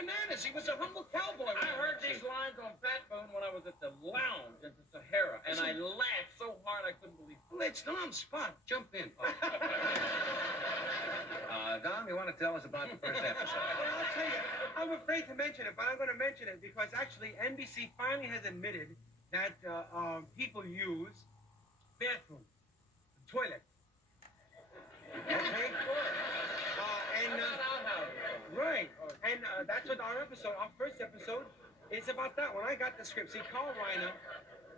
bananas. He was a humble cowboy. I heard these lines on Fat Bone when I was at the lounge at the Sahara, and I laughed so hard I couldn't believe it. Well, it's Dom's spot. Jump in. Dom, you want to tell us about the first episode? Well, I'll tell you, I'm afraid to mention it, but I'm going to mention it because actually NBC finally has admitted that people use bathroom, toilet. Okay? Right. And that's what our first episode, is about that. When I got the script, see, Carl Reiner,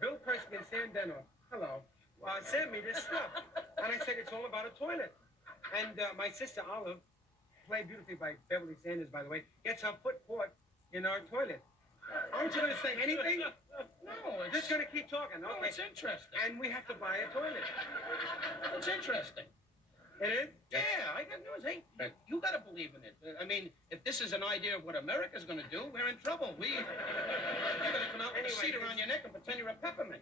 Bill Persky, and Sam Benoff, sent me this stuff. And I said, it's all about a toilet. And my sister Olive, played beautifully by Beverly Sanders, by the way, gets her foot caught in our toilet. Aren't you going to say anything? No, it's Just going to keep talking. No, Okay. it's interesting. And we have to buy a toilet. It's interesting. It is? Yeah, I got news. Hey, you got to believe in it. I mean, if this is an idea of what America's going to do, we're in trouble. You're going to come out with a seat around your neck and pretend you're a peppermint.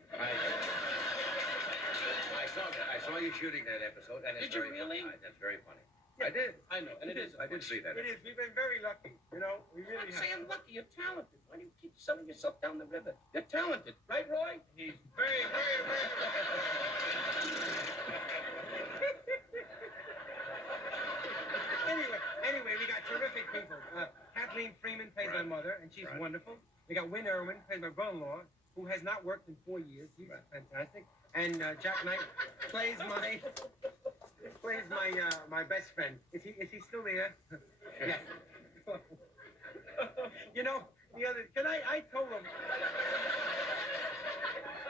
I saw you shooting that episode, and it's Did you very really? funny. That's very funny. Yeah. I did. I know, and it is. I did see that. It is. We've been very lucky. You know, we really I'm have. saying lucky. You're talented. Why do you keep selling yourself down the river? You're talented, right, Roy? He's very, very, very. Anyway, we got terrific people. Kathleen Freeman plays my mother, and she's wonderful. We got Win Irwin, plays my brother-in-law, who has not worked in 4 years. He's fantastic. And Jack Knight plays my best friend. Is he still there? Yeah. You know, the other. I told him.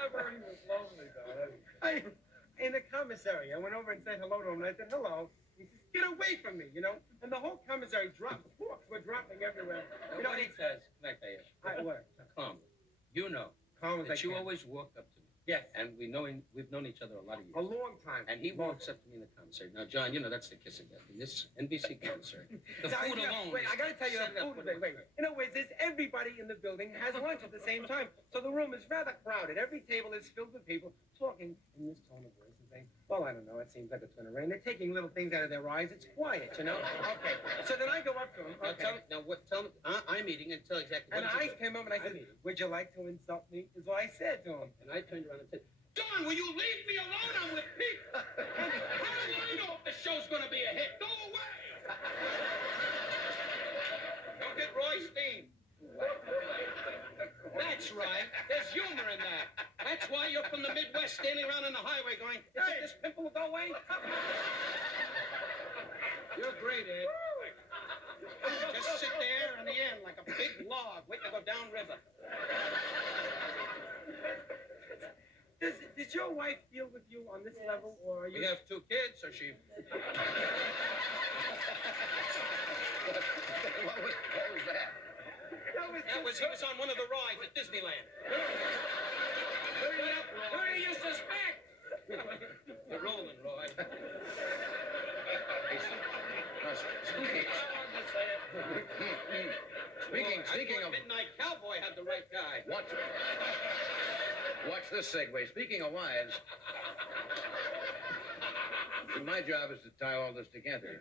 I heard he was lonely, though. In the commissary, I went over and said hello to him, and I said, hello. He says, get away from me, you know? And the whole commissary dropped. Forks were dropping everywhere. You know, What he says, connect what? Calm. You know Calm as I that you can. always walked up to me. Yes. And we've known each other a lot of years. A long time. And he walks up to me in the commissary. Now, John, you know that's the kiss of death. In this NBC commissary, the Now, food alone. Wait, I gotta tell you, set the up food. with Wait. In other words, everybody in the building has lunch at the same time, so the room is rather crowded. Every table is filled with people talking in this tone of voice and saying, "Well, I don't know. It seems like it's gonna rain." They're taking little things out of their eyes. It's quiet, you know. Okay. So then I go up to him. Okay. Tell me. I'm eating and tell exactly. And what I did you do? came up and I said, "Would you like to insult me?" Is what I said to him. And I turned around and said, Don, will you leave me alone? I'm with Pete. How do I know if the show's going to be a hit? Go away. Don't get Roy Steen. That's right. There's humor in that. That's why you're from the Midwest standing around on the highway going, hey, this pimple will go away? You're great, Ed. Just sit there in the end like a big log waiting to go downriver. Does your wife deal with you on this level, or are you? We have 2 kids, so she... What was that? He was on one of the rides at Disneyland. Who do you suspect? You're rolling, Roy. Speaking of Midnight Cowboy had the right guy. Watch this segue. Speaking of wives, my job is to tie all this together,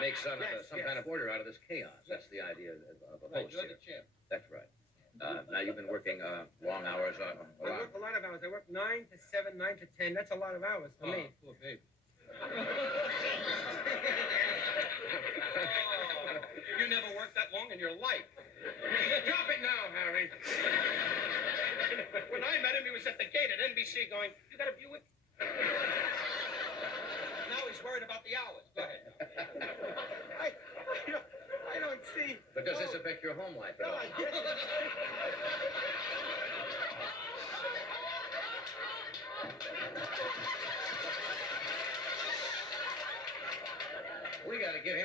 make some kind of order out of this chaos. That's the idea of a Right, host you're here. the chair. That's right. Now you've been working long hours. I work a lot of hours. I work 9 to 7, 9 to 10. That's a lot of hours for me. Poor baby. You never worked that long in your life. Drop it now, Harry. When I met him, he was at the gate at NBC going, you got a Buick? Now he's worried about the hours. Go ahead. I don't see. But does this affect your home life at No, all? I get it. We got to get him.